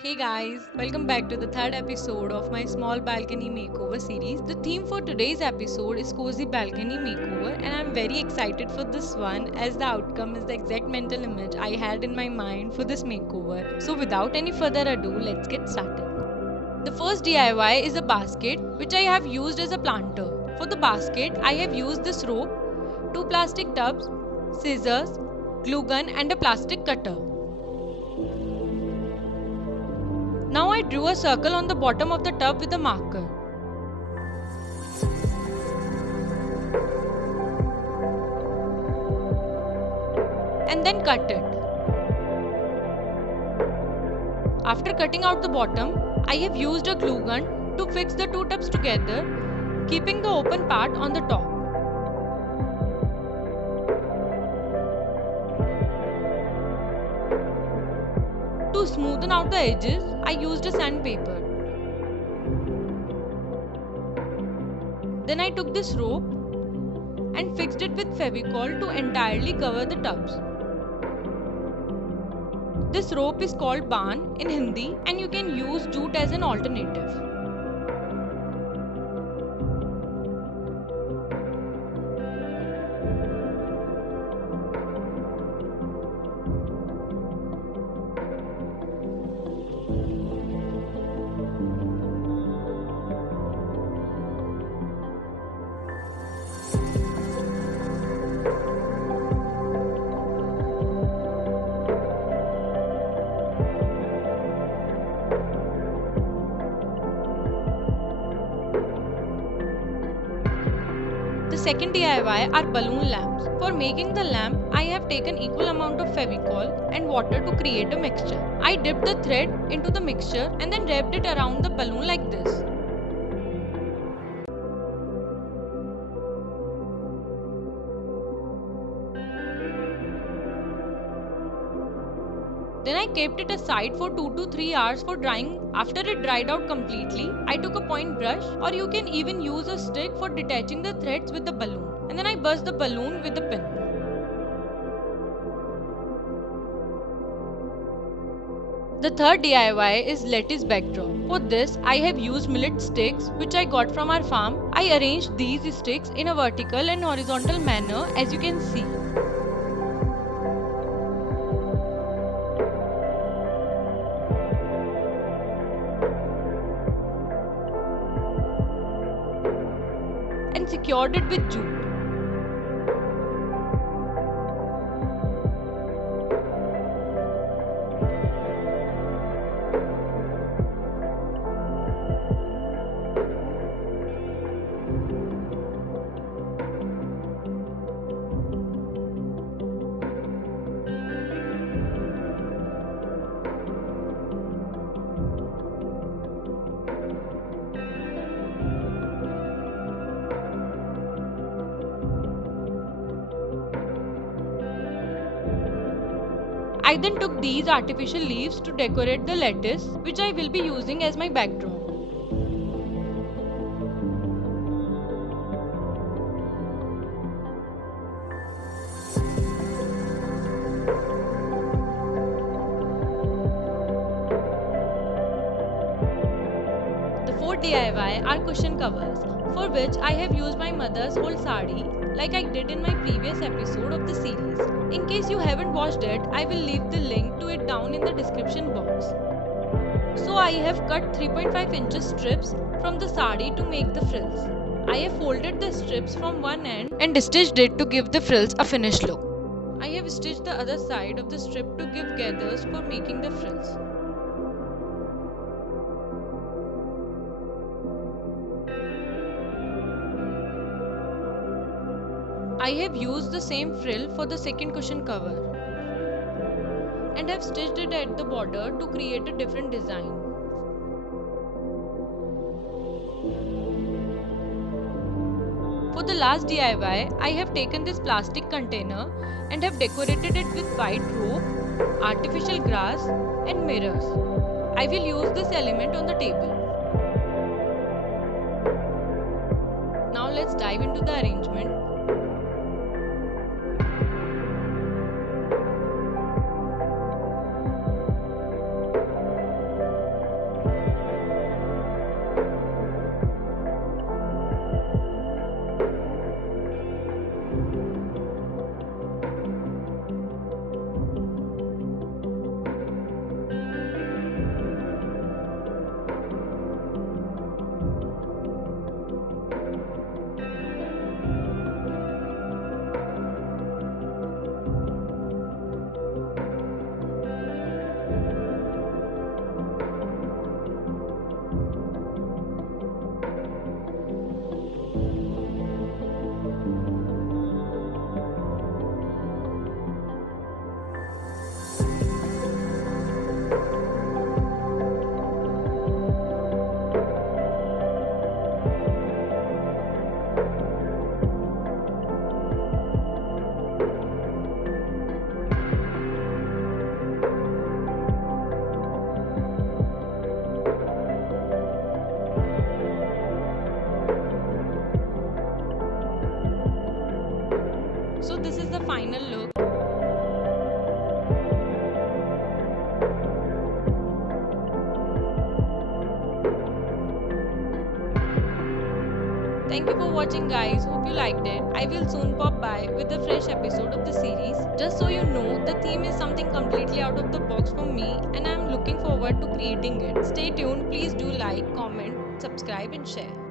Hey guys, welcome back to the third episode of my small balcony makeover series. The theme for today's episode is cozy balcony makeover, and I'm very excited for this one as the outcome is the exact mental image I had in my mind for this makeover. So, without any further ado, let's get started. The first DIY is a basket which I have used as a planter. For the basket, I have used this rope, two plastic tubs, scissors, glue gun, and a plastic cutter. Now I drew a circle on the bottom of the tub with a marker and then cut it. After cutting out the bottom, I have used a glue gun to fix the two tubs together, keeping the open part on the top. To smoothen out the edges, I used a sandpaper. Then I took this rope and fixed it with Fevicol to entirely cover the tubs. This rope is called Ban in Hindi and you can use jute as an alternative. The second DIY are balloon lamps. For making the lamp, I have taken equal amount of Fevicol and water to create a mixture. I dipped the thread into the mixture and then wrapped it around the balloon like this. Then I kept it aside for 2 to 3 hours for drying. After it dried out completely, I took a point brush or you can even use a stick for detaching the threads with the balloon. And then I buzzed the balloon with a pin. The third DIY is lettuce backdrop. For this, I have used millet sticks which I got from our farm. I arranged these sticks in a vertical and horizontal manner as you can see. And secured it with jute. I then took these artificial leaves to decorate the lettuce which I will be using as my backdrop. The fourth DIY are cushion covers, for which I have used my mother's old sari like I did in my previous episode of the series. In case you haven't watched it, I will leave the link to it down in the description box. So I have cut 3.5 inches strips from the sari to make the frills. I have folded the strips from one end and stitched it to give the frills a finished look. I have stitched the other side of the strip to give gathers for making the frills. I have used the same frill for the second cushion cover and have stitched it at the border to create a different design. For the last DIY, I have taken this plastic container and have decorated it with white rope, artificial grass and mirrors. I will use this element on the table. Now let's dive into the arrangement. this is the final look. Thank you for watching guys, hope you liked it. I will soon pop by with a fresh episode of the series. Just so you know, the theme is something completely out of the box for me and I am looking forward to creating it. Stay tuned, please do like, comment, subscribe and share.